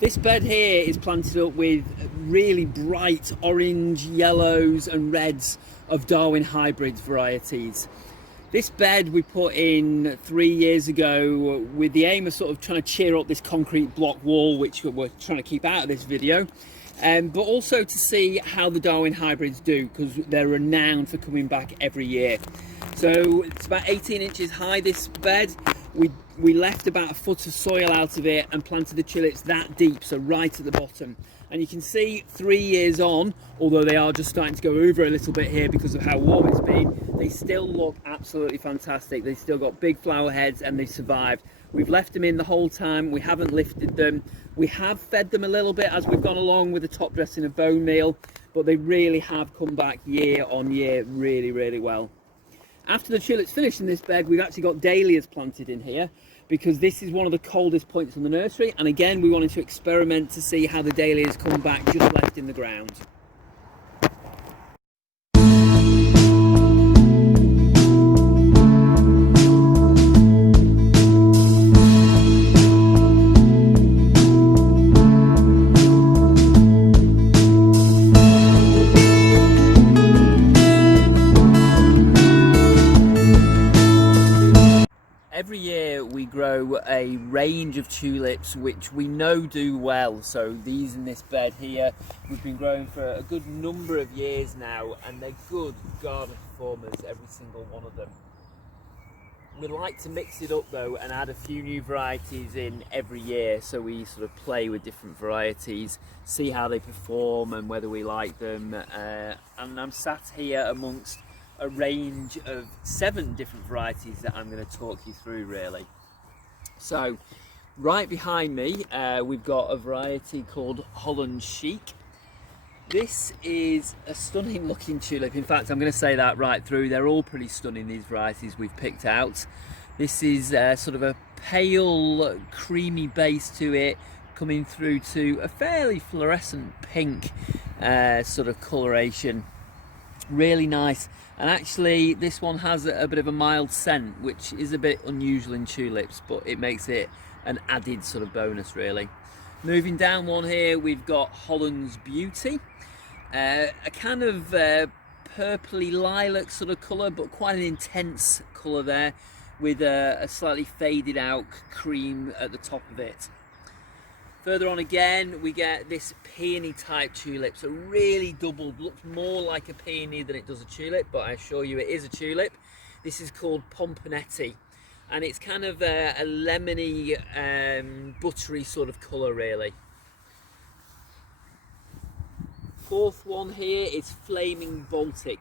This bed here is planted up with really bright orange, yellows and reds of Darwin hybrids varieties. This bed we put in 3 years ago with the aim of sort of trying to cheer up this concrete block wall, which we're trying to keep out of this video, but also to see how the Darwin hybrids do, because they're renowned for coming back every year. So it's about 18 inches high, this bed. We left about a foot of soil out of it and planted the tulips that deep, so right at the bottom. And you can see 3 years on, although they are just starting to go over a little bit here because of how warm it's been, they still look absolutely fantastic. They've still got big flower heads and they've survived. We've left them in the whole time, we haven't lifted them. We have fed them a little bit as we've gone along with the top dressing of bone meal, but they really have come back year on year really, really well. After the tulips finish in this bed, we've actually got dahlias planted in here, because this is one of the coldest points in the nursery, and again we wanted to experiment to see how the dahlias come back just left in the ground. Every year we grow a range of tulips which we know do well. So these in this bed here, we've been growing for a good number of years now, and they're good garden performers, every single one of them. We like to mix it up though and add a few new varieties in every year, so we sort of play with different varieties, see how they perform and whether we like them. And I'm sat here amongst a range of 7 different varieties that I'm going to talk you through really. So right behind me we've got a variety called Holland Chic. This is a stunning looking tulip. In fact, I'm going to say that right through. They're all pretty stunning, these varieties we've picked out. This is sort of a pale creamy base to it, coming through to a fairly fluorescent pink sort of coloration. Really nice. And actually this one has a bit of a mild scent, which is a bit unusual in tulips, but it makes it an added sort of bonus really. Moving down one here, we've got Holland's Beauty, a kind of purpley lilac sort of colour, but quite an intense colour there, with a slightly faded out cream at the top of it. Further on again, we get this peony type tulip, so really doubled, looks more like a peony than it does a tulip, but I assure you it is a tulip. This is called Pomponetti, and it's kind of a lemony, buttery sort of colour really. Fourth one here is Flaming Baltic.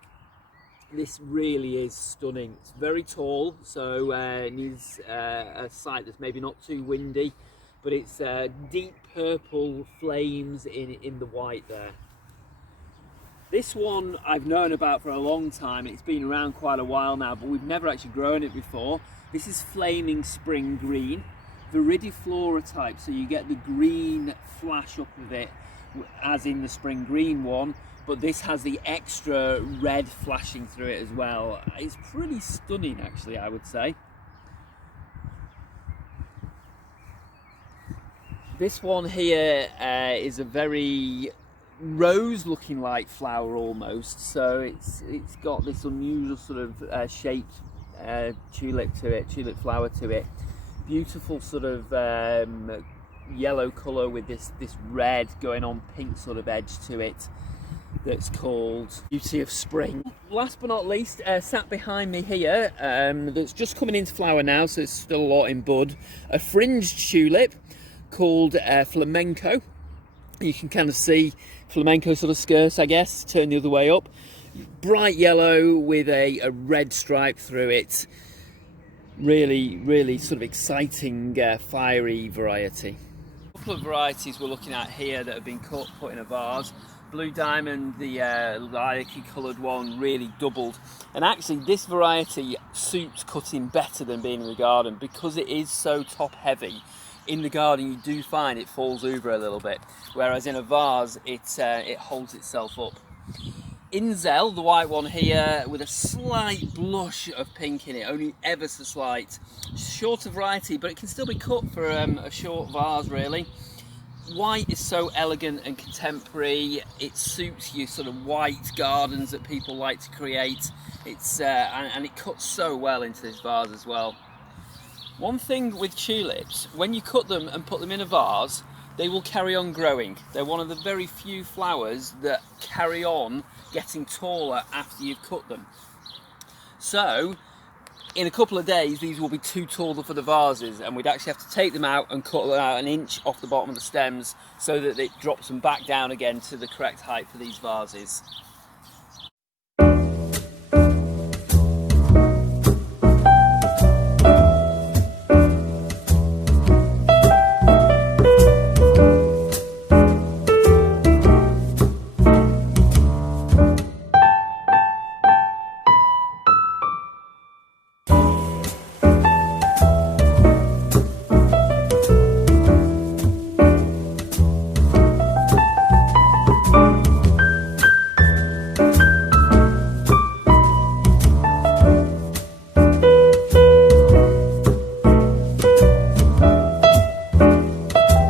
This really is stunning. It's very tall, so it needs a site that's maybe not too windy, but it's deep purple flames in the white there. This one I've known about for a long time. It's been around quite a while now, but we've never actually grown it before. This is Flaming Spring Green, viridiflora type, so you get the green flash up of it as in the spring green one, but this has the extra red flashing through it as well. It's pretty stunning actually, I would say. This one here is a very rose looking like flower almost, so it's got this unusual sort of shaped tulip to it, tulip flower to it. Beautiful sort of yellow colour with this red going on pink sort of edge to it, that's called Beauty of Spring. Last but not least, sat behind me here, that's just coming into flower now, so it's still a lot in bud, a fringed tulip called Flamenco. You can kind of see flamenco sort of skirts, I guess, turn the other way up. Bright yellow with a red stripe through it. Really sort of exciting, fiery variety. A couple of varieties we're looking at here that have been put in a vase. Blue Diamond, the lilac-y coloured one, really doubled. And actually this variety suits cutting better than being in the garden, because it is so top heavy. In the garden you do find it falls over a little bit, whereas in a vase it holds itself up. Inzel, the white one here, with a slight blush of pink in it, only ever so slight. Shorter variety, but it can still be cut for a short vase really. white is so elegant and contemporary. It suits your sort of white gardens that people like to create. It's and it cuts so well into this vase as well. One thing with tulips, when you cut them and put them in a vase, they will carry on growing. They're one of the very few flowers that carry on getting taller after you've cut them. So in a couple of days these will be too tall for the vases, and we'd actually have to take them out and cut them out an inch off the bottom of the stems so that it drops them back down again to the correct height for these vases.